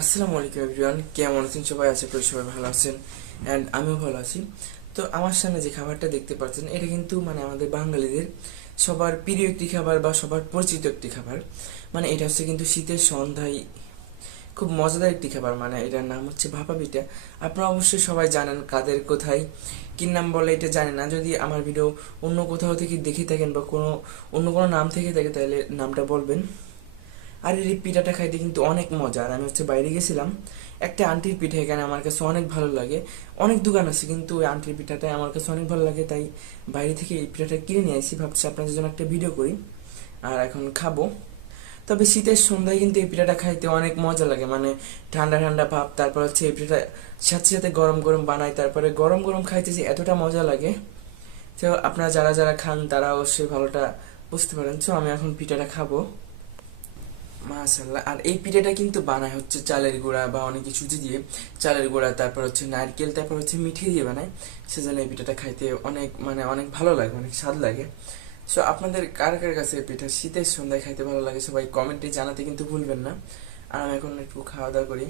আসসালামু আলাইকুম এভরিওয়ান, কেমন আছেন সবাই? আশা করি সবাই ভালো আছেন অ্যান্ড আমিও ভালো আছি। তো আমার সামনে যে খাবারটা দেখতে পাচ্ছেন, এটা কিন্তু আমাদের বাঙালিদের সবার প্রিয় একটি খাবার বা সবার পরিচিত একটি খাবার। এটা হচ্ছে কিন্তু শীতের সন্ধ্যায় খুব মজাদার একটি খাবার। এটার নাম হচ্ছে ভাপা পিঠা। আপনারা অবশ্যই সবাই জানেন, কাদের কোথায় কি নাম বলে এটা জানি না। যদি আমার ভিডিও অন্য কোথাও থেকে দেখে থাকেন বা অন্য কোনো নাম থেকে থাকে, তাহলে নামটা বলবেন। আর এই পিঠাটা খাইতে কিন্তু অনেক মজা। আর আমি বাইরে গেছিলাম, একটা আন্টির পিঠা এখানে আমার কাছে অনেক ভালো লাগে। অনেক দোকান আছে, কিন্তু ওই আন্টির পিঠাটাই আমার কাছে অনেক ভালো লাগে, তাই বাইরে থেকে এই পিঠাটা কিনে নিয়ে আসি। ভাবছি আপনাদের জন্য একটা ভিডিও করি আর এখন খাবো। তবে শীতের সন্ধ্যায় কিন্তু এই পিঠাটা খাইতে অনেক মজা লাগে। ঠান্ডা ঠান্ডা ভাব, তারপর হচ্ছে এই পিঠাটা সাথে সাথে গরম গরম বানাই, তারপরে গরম গরম খাইতে যে এতটা মজা লাগে। তো আপনারা যারা যারা খান তারা অবশ্যই ভালোটা বুঝতে পারেন। তো আমি এখন পিঠাটা খাবো। মাশাল্লাহ। আর এই পিঠাটা কিন্তু বানায় হচ্ছে চালের গুঁড়া বা অনেক কিছু দিয়ে। চালের গুঁড়া, তারপর হচ্ছে নারকেল, তারপর হচ্ছে মিঠে দিয়ে বানায়। সেজন্য এই পিঠাটা খাইতে অনেক অনেক ভালো লাগে, অনেক স্বাদ লাগে। সো আপনাদের কার কার কাছে এই পিঠা শীতের সন্ধ্যায় খাইতে ভালো লাগে সবাই কমেন্টে জানাতে কিন্তু ভুলবেন না। আর আমি এখন একটু খাওয়া দাওয়া করি।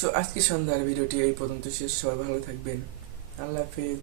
সো আজকে সন্ধ্যার ভিডিওটি এই পর্যন্ত শেষ। সবাই ভালো থাকবেন। আল্লাহ হাফেজ।